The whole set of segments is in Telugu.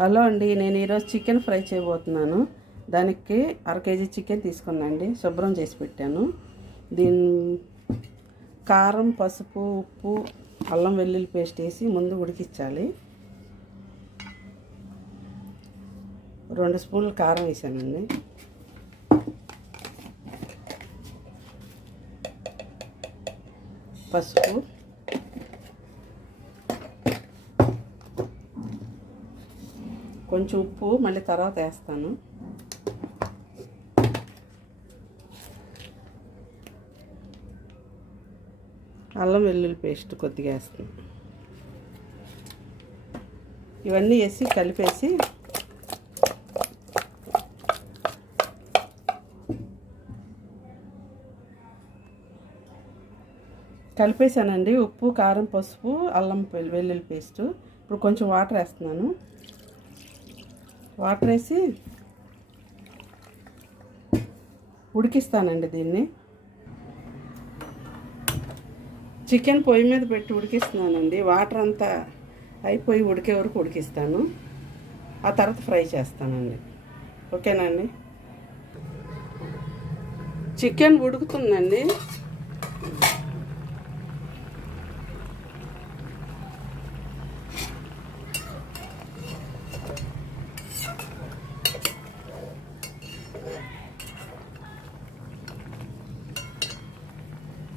హలో అండి నేను ఈరోజు చికెన్ ఫ్రై చేయబోతున్నాను. దానికి అర కేజీ చికెన్ తీసుకున్నాండి శుభ్రం చేసి పెట్టాను. దీని కారం పసుపు ఉప్పు అల్లం వెల్లుల్లి పేస్ట్ వేసి ముందు ఉడికించాలి. రెండు స్పూన్లు కారం వేసానండి. పసుపు కొంచెం ఉప్పు మళ్ళీ తర్వాత వేస్తాను. అల్లం వెల్లుల్లి పేస్ట్ కొద్దిగా వేస్తాను. ఇవన్నీ వేసి కలిపేసి కలిపేసానండి. ఉప్పు కారం పసుపు అల్లం వెల్లుల్లి పేస్టు. ఇప్పుడు కొంచెం వాటర్ వేస్తున్నాను. వాటర్ వేసి ఉడికిస్తానండి దీన్ని. చికెన్ పొయ్యి మీద పెట్టి ఉడికిస్తున్నానండి. వాటర్ అంతా అయిపోయి ఉడికే వరకు ఉడికిస్తాను. ఆ తర్వాత ఫ్రై చేస్తానండి. ఓకేనండి? చికెన్ ఉడుకుతుందండి.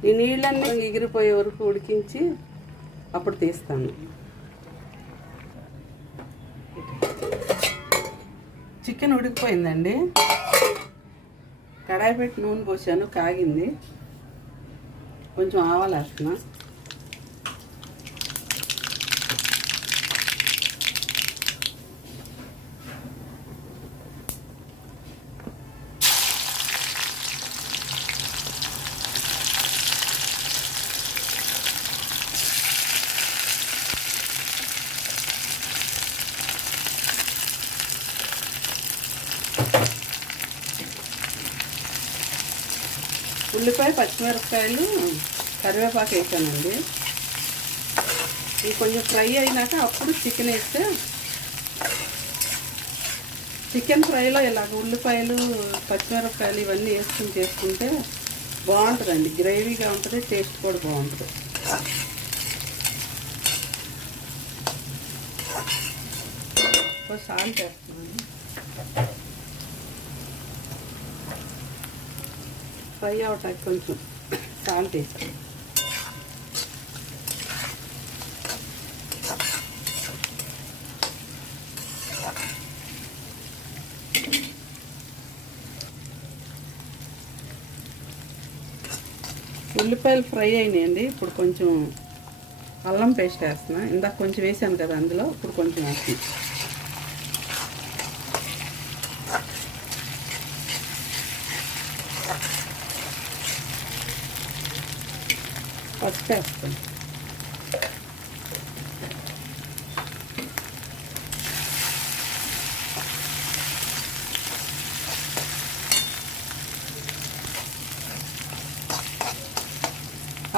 ఈ నీళ్ళన్నీ ఎగిరిపోయే వరకు ఉడికించి అప్పుడు తీస్తాను. చికెన్ ఉడికిపోయిందండి. కడాయి పెట్టి నూనె పోసాను కాగింది. కొంచెం ఆవాలు వేస్తున్నా. ఉల్లిపాయ పచ్చిమిరపకాయలు కరివేపాకు వేసానండి. ఇవి కొంచెం ఫ్రై అయినాక అప్పుడు చికెన్ వేస్తే చికెన్ ఫ్రైలో ఇలాగ ఉల్లిపాయలు పచ్చిమిరపకాయలు ఇవన్నీ వేసుకుని చేసుకుంటే బాగుంటుందండి. గ్రేవీగా ఉంటుంది టేస్ట్ కూడా బాగుంటుంది. సాల్ట్ వేస్తున్నాను. ఫ్రై అవటానికి కొంచెం సాల్ట్ వేసాను ఉల్లిపాయలు ఫ్రై అయినాయండి ఇప్పుడు కొంచెం అల్లం పేస్ట్ వేస్తున్నా. ఇందాక కొంచెం వేసాను కదా అందులో ఇప్పుడు కొంచెం వేస్తున్నాను పసుపు వేస్తాను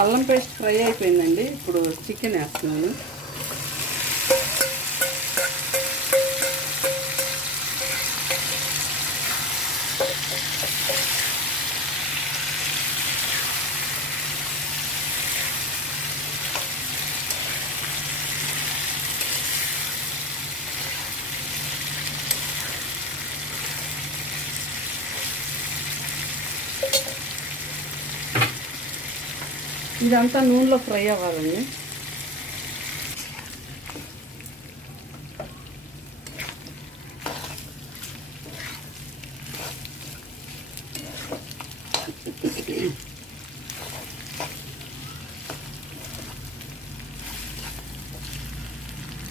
అల్లం పేస్ట్ ఫ్రై అయిపోయిందండి. ఇప్పుడు చికెన్ వేస్తున్నాను. ఇదంతా నూనెలో ఫ్రై అవ్వాలండి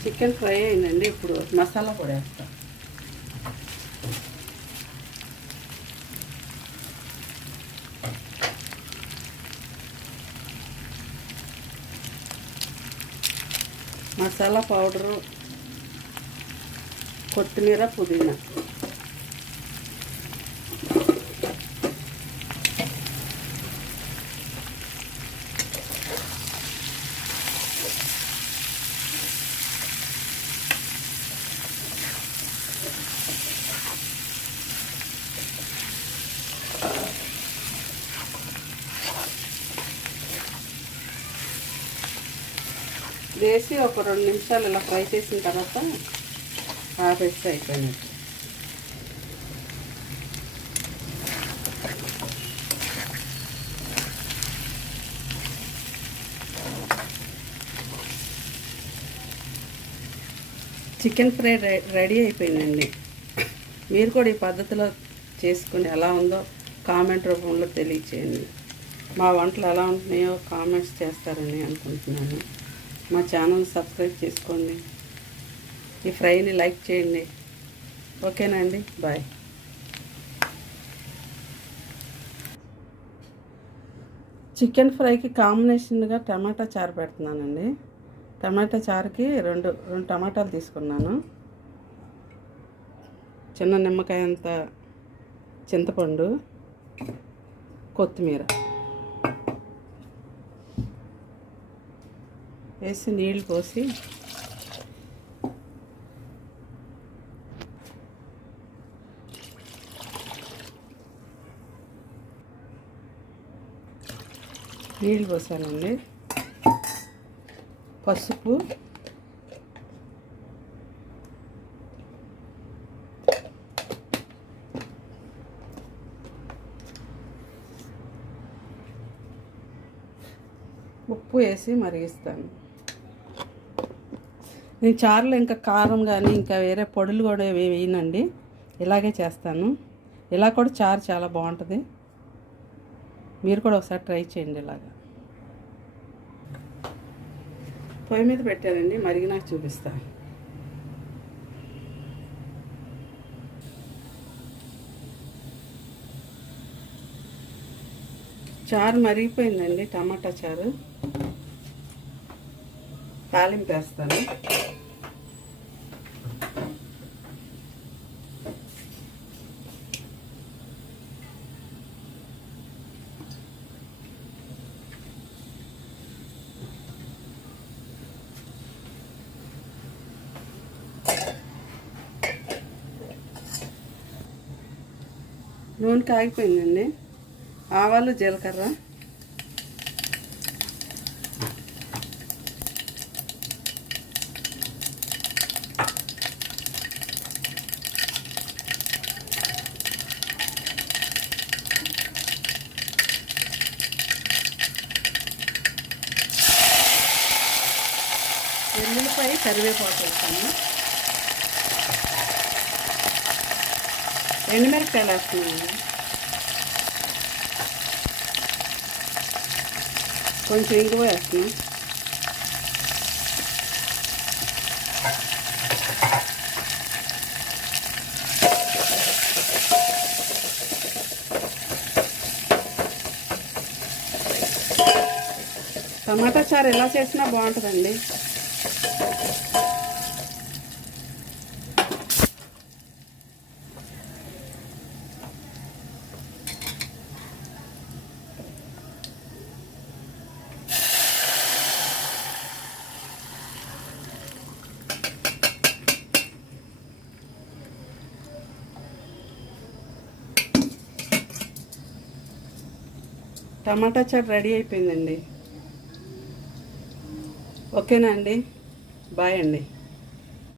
చికెన్ ఫ్రై అయిందండి ఇప్పుడు మసాలా పొడి వేస్తాం మసాలా పౌడరు కొత్తిమీర పుదీనా. వేసి ఒక రెండు నిమిషాలు ఇలా ఫ్రై చేసిన తర్వాత ఆపేస్తే అయిపోయినట్టు చికెన్ ఫ్రై రె- రెడీ అయిపోయిందండి. మీరు కూడా ఈ పద్ధతిలో చేసుకుని ఎలా ఉందో కామెంట్ రూపంలో తెలియచేయండి. మా వంటలు ఎలా ఉంటున్నాయో కామెంట్స్ చేస్తారని అనుకుంటున్నాను. మా ఛానల్ సబ్స్క్రైబ్ చేసుకోండి. ఈ ఫ్రైని లైక్ చేయండి. ఓకేనండి బాయ్. చికెన్ ఫ్రైకి కాంబినేషన్గా టమాటా చారు పెడుతున్నానండి. టమాటా చారుకి రెండు రెండు టమాటాలు తీసుకున్నాను. చిన్న నిమ్మకాయ అంత చింతపండు కొత్తిమీర. వేసి నీళ్ళు పోసి నీళ్ళు పోసానండి. పసుపు ఉప్పు వేసి మరిగిస్తాను. నేను చారులో ఇంకా కారం కానీ ఇంకా వేరే పొడులు కూడా వేయనండి. ఇలాగే చేస్తాను. ఇలా కూడా చారు చాలా బాగుంటుంది. మీరు కూడా ఒకసారి ట్రై చేయండి ఇలాగా. పొయ్యి మీద పెట్టానండి. మరిగినాక చూపిస్తాను. చారు మరిగిపోయిందండి. టమాటా చారు. తాలింపు వేస్తాను నూనె కాగిపోయిందండి. ఆవాలు జీలకర్ర. ఉల్లిపాయ కరివేపాకు వేస్తాను ఎండుమిరపకాయలు వేస్తున్నాను. కొంచెం ఇంగువ వేస్తున్నాం టమాటా చారు ఎలా చేసినా బాగుంటుందండి. టమాటా చాట్ రెడీ అయిపోయిందండి. ఓకేనా అండి? బాయ్ అండి.